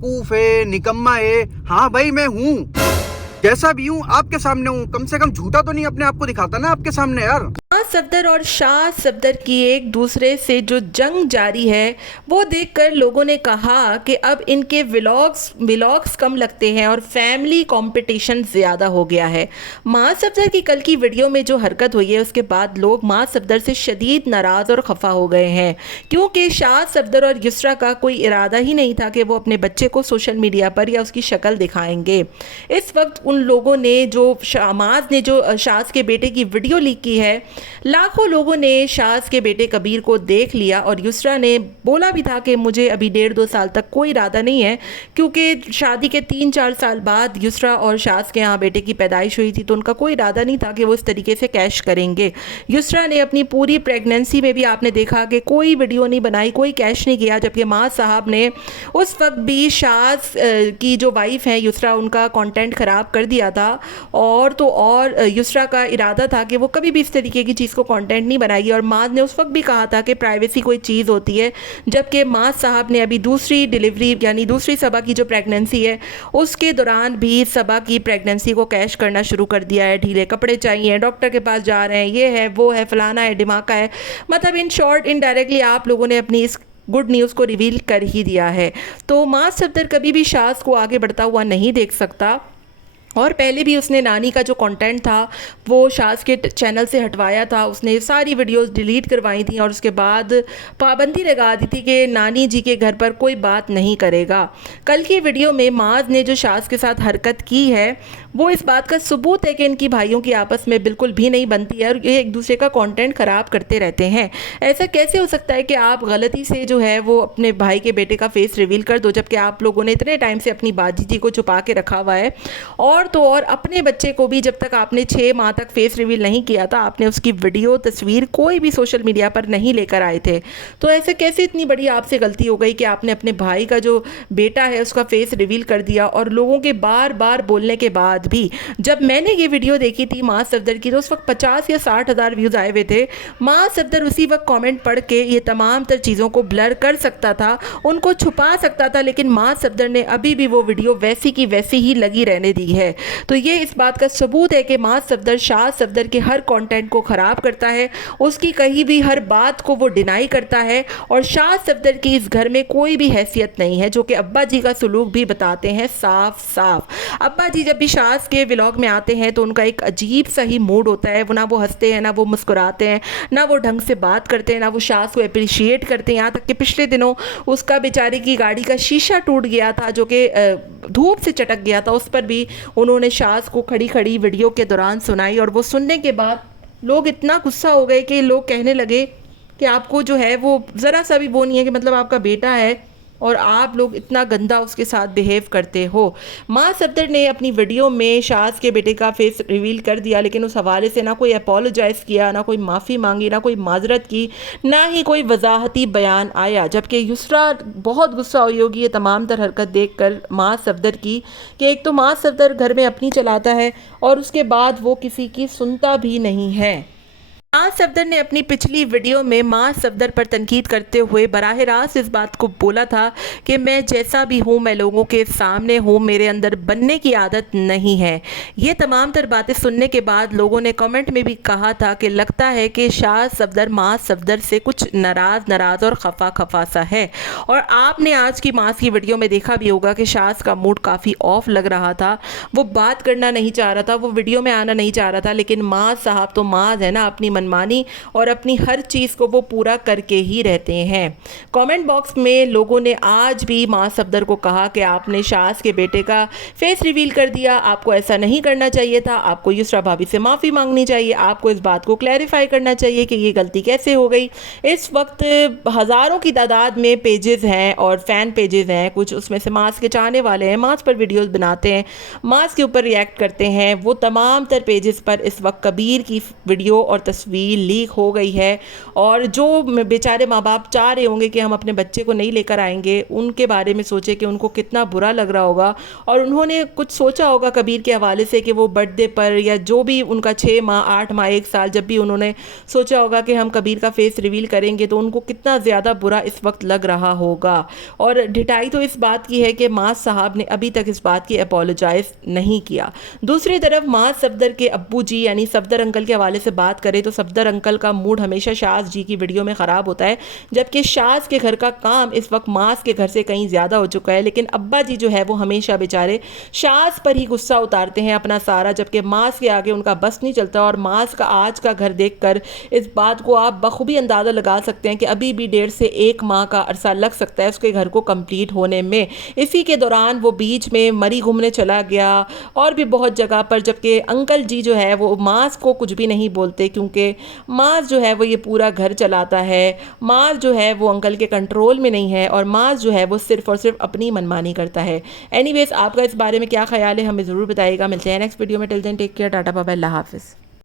बेवकूफ है, निकम्मा है। हाँ भाई मैं हूँ, जैसा भी हूँ आपके सामने हूँ। कम से कम झूठा तो नहीं अपने आप को दिखाता ना आपके सामने यार। मां सफदर और शाह सफदर की एक दूसरे से जो जंग जारी है वो देखकर लोगों ने कहा कि अब इनके व्लॉग्स कम लगते हैं और फैमिली कंपटीशन ज़्यादा हो गया है। मां सफदर की कल की वीडियो में जो हरकत हुई है उसके बाद लोग मां सफदर से शदीद नाराज़ और खफा हो गए हैं, क्योंकि शाह सफदर और युसरा का कोई इरादा ही नहीं था कि वो अपने बच्चे को सोशल मीडिया पर या उसकी शक्ल दिखाएंगे। इस वक्त उन लोगों ने जो शामाज ने जो शाज के बेटे की वीडियो लीक की है, लाखों लोगों ने शाज के बेटे कबीर को देख लिया और युसरा ने बोला भी था कि मुझे अभी 1.5-2 साल तक कोई इरादा नहीं है, क्योंकि शादी के 3-4 साल बाद युसरा और शाज के यहाँ बेटे की पैदाइश हुई थी, तो उनका कोई इरादा नहीं था कि वो इस तरीके से कैश करेंगे। युसरा ने अपनी पूरी प्रेगनेंसी में भी आपने देखा कि कोई वीडियो नहीं बनाई, कोई कैश नहीं किया, जबकि माँ साहब ने उस वक्त भी शाज की जो वाइफ हैं युसरा, उनका कंटेंट ख़राब कर दिया था। और तो और युसरा का इरादा था कि वो कभी भी इस तरीके की चीज़ को कंटेंट नहीं बनाएगी, और माँ ने उस वक्त भी कहा था कि प्राइवेसी कोई चीज़ होती है। जबकि माँ साहब ने अभी दूसरी डिलीवरी यानी दूसरी सबा की जो प्रेगनेंसी है उसके दौरान भी सबा की प्रेगनेंसी को कैश करना शुरू कर दिया है। ढीले कपड़े चाहिए, डॉक्टर के पास जा रहे हैं, ये है वो है, फलाना है, ढिमाका है। मतलब इन शॉर्ट इनडायरेक्टली आप लोगों ने अपनी इस गुड न्यूज़ को रिवील कर ही दिया है। तो माँ सफदर कभी भी शाज को आगे बढ़ता हुआ नहीं देख सकता, और पहले भी उसने नानी का जो कंटेंट था वो शाज के चैनल से हटवाया था, उसने सारी वीडियोस डिलीट करवाई थी और उसके बाद पाबंदी लगा दी थी कि नानी जी के घर पर कोई बात नहीं करेगा। कल की वीडियो में माज ने जो शाज के साथ हरकत की है वो इस बात का सबूत है कि इनकी भाइयों की आपस में बिल्कुल भी नहीं बनती है और ये एक दूसरे का कंटेंट ख़राब करते रहते हैं। ऐसा कैसे हो सकता है कि आप गलती से जो है वो अपने भाई के बेटे का फेस रिवील कर दो, जबकि आप लोगों ने इतने टाइम से अपनी बाजी जी को छुपा के रखा हुआ है। और तो और अपने बच्चे को भी जब तक आपने 6 माह तक फेस रिवील नहीं किया था, आपने उसकी वीडियो तस्वीर कोई भी सोशल मीडिया पर नहीं लेकर आए थे। तो ऐसे कैसे इतनी बड़ी आपसे गलती हो गई कि आपने अपने भाई का जो बेटा है उसका फेस रिवील कर दिया। और लोगों के बार बार बोलने के बाद भी, जब मैंने ये वीडियो देखी थी माँ सफदर की, तो उस वक्त 50 या 60 हज़ार व्यूज़ आए हुए थे। माँ सफदर उसी वक्त कमेंट पढ़ के ये तमाम तर चीज़ों को ब्लर कर सकता था, उनको छुपा सकता था, लेकिन माँ सफदर ने अभी भी वो वीडियो वैसी की वैसी ही लगी रहने दी है। तो ये इस बात का सबूत है कि माँ सफदर शाह सफदर के हर कंटेंट को ख़राब करता है, उसकी कहीं भी हर बात को वो डिनाई करता है, और शाह सफदर की इस घर में कोई भी हैसियत नहीं है, जो कि अब्बा जी का सलूक भी बताते हैं साफ साफ। अब्बा जी जब भी शाह के व्लॉग में आते हैं तो उनका एक अजीब सा ही मूड होता है, वो ना वो हंसते हैं, ना वो मुस्कुराते हैं, ना वो ढंग से बात करते हैं, ना वो शाह को अप्रिशिएट करते हैं। यहाँ तक कि पिछले दिनों उसका बेचारे की गाड़ी का शीशा टूट गया था, जो कि धूप से चटक गया था, उस पर भी उन्होंने शाह को खड़ी खड़ी वीडियो के दौरान सुनाई। और वो सुनने के बाद लोग इतना गुस्सा हो गए कि लोग कहने लगे कि आपको जो है वो ज़रा सा भी वो नहीं है कि मतलब आपका बेटा है और आप लोग इतना गंदा उसके साथ बिहेव करते हो। माँ सफदर ने अपनी वीडियो में शाज के बेटे का फेस रिवील कर दिया, लेकिन उस हवाले से ना कोई अपोलोजाइज़ किया, ना कोई माफ़ी मांगी, ना कोई माजरत की, ना ही कोई वजाहती बयान आया। जबकि युसरा बहुत गुस्सा हुई होगी ये तमाम तर हरकत देख कर माँ सफदर की, कि एक तो माँ सफदर घर में अपनी चलाता है और उसके बाद वो किसी की सुनता भी नहीं है। माँ सफदर ने अपनी पिछली वीडियो में माँ सफदर पर तनकीद करते हुए बराह रास्त इस बात को बोला था कि मैं जैसा भी हूँ मैं लोगों के सामने हूँ, मेरे अंदर बनने की आदत नहीं है। ये तमाम तर बातें सुनने के बाद लोगों ने कमेंट में भी कहा था कि लगता है कि शाह सफदर माँ सफदर से कुछ नाराज़ और खफा सा है। और आपने आज की माँ की वीडियो में देखा भी होगा कि शाह का मूड काफ़ी ऑफ लग रहा था, वो बात करना नहीं चाह रहा था, वो वीडियो में आना नहीं चाह रहा था, लेकिन माँ साहब तो माँ है ना, अपनी मनमानी और अपनी हर चीज़ को वो पूरा करके ही रहते हैं। कमेंट बॉक्स में लोगों ने आज भी माँ सफदर को कहा कि आपने शाज के बेटे का फेस रिवील कर दिया, आपको ऐसा नहीं करना चाहिए था, आपको युसरा भाभी से माफ़ी मांगनी चाहिए, आपको इस बात को क्लैरिफाई करना चाहिए कि ये गलती कैसे हो गई। इस वक्त हज़ारों की तादाद में पेजेस हैं और फ़ैन पेजेस हैं, कुछ उसमें से मास के चाहने वाले हैं, मास पर वीडियोस बनाते हैं, मास के ऊपर रिएक्ट करते हैं। वो तमाम तर पेजेस पर इस वक्त कबीर की वीडियो और तस्वीर تصویر لیک ہو گئی ہے، اور جو بیچارے ماں باپ چاہ رہے ہوں گے کہ ہم اپنے بچے کو نہیں لے کر آئیں گے، ان کے بارے میں سوچے کہ ان کو کتنا برا لگ رہا ہوگا، اور انہوں نے کچھ سوچا ہوگا کبیر کے حوالے سے کہ وہ برتھ ڈے پر یا جو بھی ان کا 6 ماہ 8 ماہ 1 سال جب بھی انہوں نے سوچا ہوگا کہ ہم کبیر کا فیس ریویل کریں گے تو ان کو کتنا زیادہ برا اس وقت لگ رہا ہوگا۔ اور ڈھٹائی تو اس بات کی ہے کہ معاذ صاحب نے ابھی تک اس بات کی اپولوجائز نہیں کیا۔ دوسری طرف معاذ صفدر کے ابو جی یعنی صفدر انکل کے حوالے سے بات کریں تو صفدر انکل کا موڈ ہمیشہ شاذ جی کی ویڈیو میں خراب ہوتا ہے، جبکہ شاذ کے گھر کا کام اس وقت معاذ کے گھر سے کہیں زیادہ ہو چکا ہے، لیکن ابا جی جو ہے وہ ہمیشہ بیچارے شاذ پر ہی غصہ اتارتے ہیں اپنا سارا، جبکہ معاذ کے آگے ان کا بس نہیں چلتا۔ اور معاذ کا آج کا گھر دیکھ کر اس بات کو آپ بخوبی اندازہ لگا سکتے ہیں کہ ابھی بھی 1.5 سے 1 ماہ کا عرصہ لگ سکتا ہے اس کے گھر کو کمپلیٹ ہونے میں۔ اسی کے دوران وہ بیچ میں مری گھومنے چلا گیا اور بھی بہت جگہ پر، جبکہ انکل جی جو ہے وہ معاذ کو کچھ بھی نہیں بولتے، کیونکہ معاذ جو ہے وہ یہ پورا گھر چلاتا ہے، معاذ جو ہے وہ انکل کے کنٹرول میں نہیں ہے، اور معاذ جو ہے وہ صرف اور صرف اپنی منمانی کرتا ہے۔ اینی ویز آپ کا اس بارے میں کیا خیال ہے ہمیں ضرور بتائیے گا۔ ملتے ہیں نیکسٹ ویڈیو میں، till then take care, tata bye bye, اللہ حافظ۔